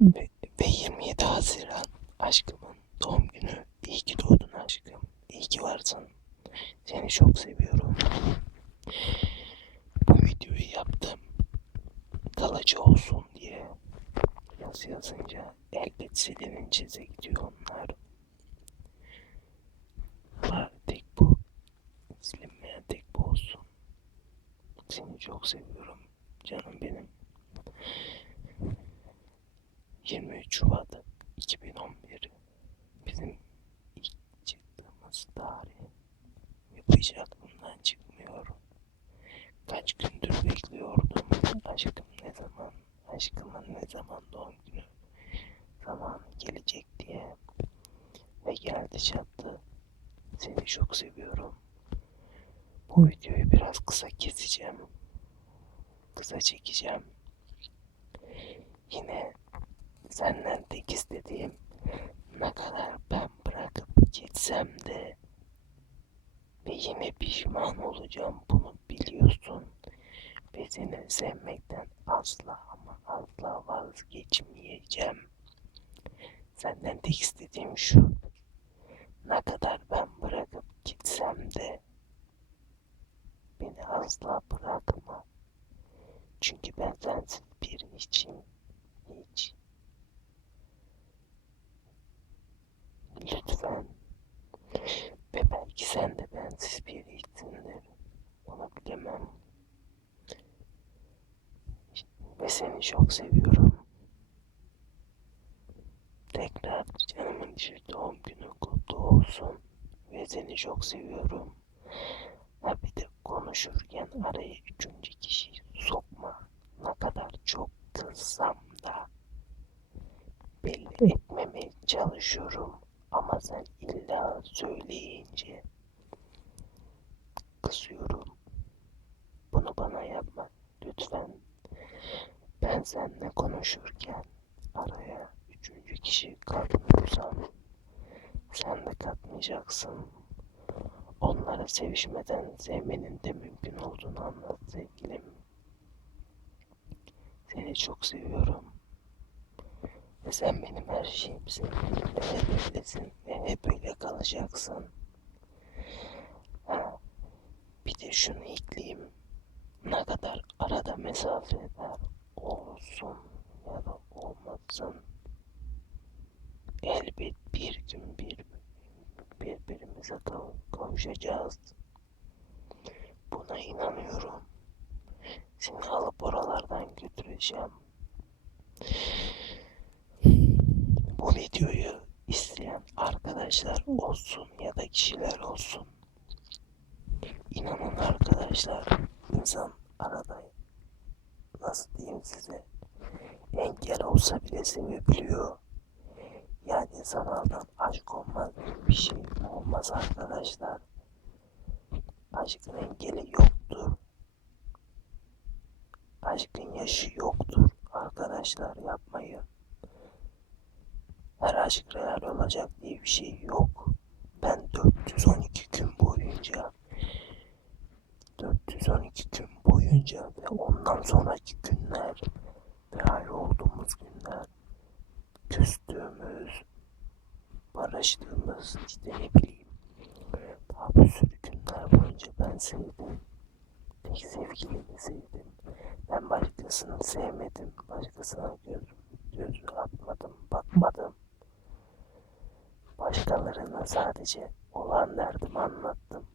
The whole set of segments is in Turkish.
Ve, ve 27 Haziran aşkımın doğum günü. İyi ki doğdun aşkım. İyi ki varsın. Seni çok seviyorum. Bu videoyu yaptım. Kalıcı olsun diye. Yaz yazınca elbet silinince gidiyor onlar. Var tek bu. Silinmeyen tek bu olsun. Seni çok seviyorum. Canım benim. 23 Şubat 2011 bizim ilk çıktığımız tarih ve bu hiç aklımdan çıkmıyor. Kaç gündür bekliyordum. Aşkım ne zaman, aşkımın ne zaman doğum günü zamanı gelecek diye. Ve geldi çattı. Seni çok seviyorum. Bu videoyu biraz kısa keseceğim. Kısa çekeceğim. Yine senden tek istediğim ne kadar ben bırakıp gitsem de ve yine pişman olacağım bunu biliyorsun ve seni sevmekten asla ama asla vazgeçmeyeceğim. Senden tek istediğim şu ne kadar ben bırakıp gitsem de beni asla bırakma. Çünkü ben sensiz bir hiçim. Hiç. Lütfen. Ve belki sen de bensiz bir hiçsindir. Onu bilemem. Ve seni çok seviyorum. Tekrar canımın içi doğum günü kutlu olsun. Ve seni çok seviyorum. Ha bir de konuşurken araya üçüncü kişiyi sokma. Ne kadar çok kızsam da belli etmemeye çalışıyorum. Ama sen illa söyleyince kızıyorum. Bunu bana yapma lütfen. Ben seninle konuşurken araya üçüncü kişi katmıyorsam sen de katmayacaksın. Onlara sevişmeden sevmenin de mümkün olduğunu anlat sevgilim. Seni çok seviyorum. Ve sen benim her şeyimsin. Ve hep. Ve hep öyle kalacaksın. Ha, bir de şunu ekleyeyim. Ne kadar arada mesafeler olsun ya da olmasın. Elbet bir gün bir birbirimize kav- kavuşacağız. Buna inanıyorum. Seni alıp oralardan götüreceğim. Bu videoyu isteyen arkadaşlar olsun ya da kişiler olsun. İnanın arkadaşlar insan arada nasıl diyeyim size engel olsa bile sevebiliyor. Yani sanaldan aşk olmaz bir şey olmaz arkadaşlar. Aşkın engeli yoktur. Aşkın yaşı yoktur. Arkadaşlar yapmayın. Her aşk real olacak diye bir şey yok. Ben 412 gün boyunca 412 gün boyunca ve ondan sonraki günler ve ayrı olduğumuz günler küstüğümüz barıştığımız işte ne bileyim daha bir sürü günler boyunca ben sevdim. Tek sevgilimi sevdim. Ben başkasını sevmedim. Başkasına göz, göz atmadım, bakmadım. Başkalarına sadece olan derdimi anlattım.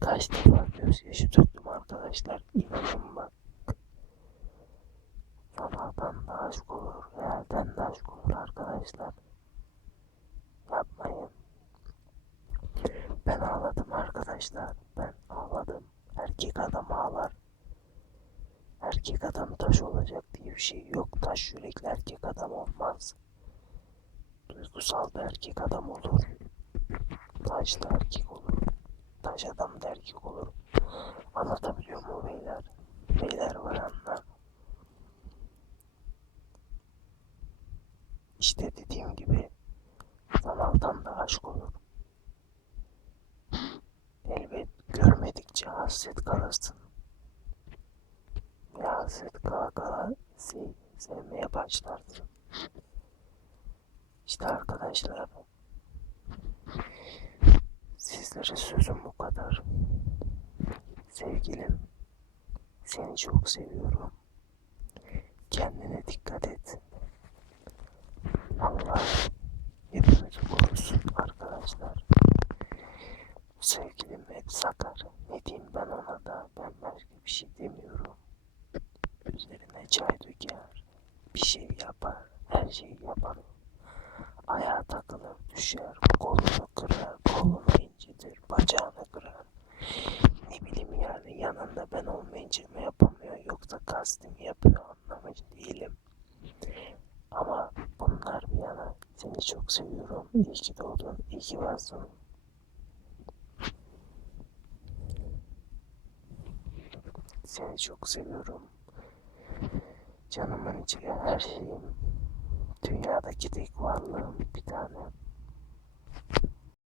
Kaç defa gözyaşı döktüm arkadaşlar. İnanın bak. Sanaldan da aşk olur, realden de aşk olur arkadaşlar. Yapmayın. Ben ağladım arkadaşlar. Ben ağladım. Erkek adam ağlar. Erkek adam taş olacak diye bir şey yok. Taş yürekli erkek adam olmaz. Duygusal da erkek adam olur. Taş da erkek olur. Taş adam da erkek olur. Anlatabiliyor mu beyler? Beyler var anlar. İşte dediğim gibi sanaldan da aşk olur. Elbet görmedikçe hasret kalırsın. Ve hasret kala kala sev, sevmeye başlarsın. İşte arkadaşlar sizlere sözüm bu kadar. Sevgilim seni çok seviyorum. Kendine dikkat et. Allah hepimizi korusun arkadaşlar. Sevgilim hep sakar. Ne diyeyim ben ona da ben başka bir şey demiyorum. Üzerine çay döker. Bir şey yapar. Her şeyi yapar. Ayağa takılır düşer. Kolunu kırar. Kolunu incitir. Bacağını kırar. Ne bileyim yani yanında ben olmayınca mı yapamıyor yoksa kasti mi yapıyor anlamış değilim. Ama bunlar bir yana seni çok seviyorum. İyi ki doğdun. iyi ki varsın. Seni çok seviyorum. Canımın içi her şeyim. Dünyadaki tek varlığım bir tane.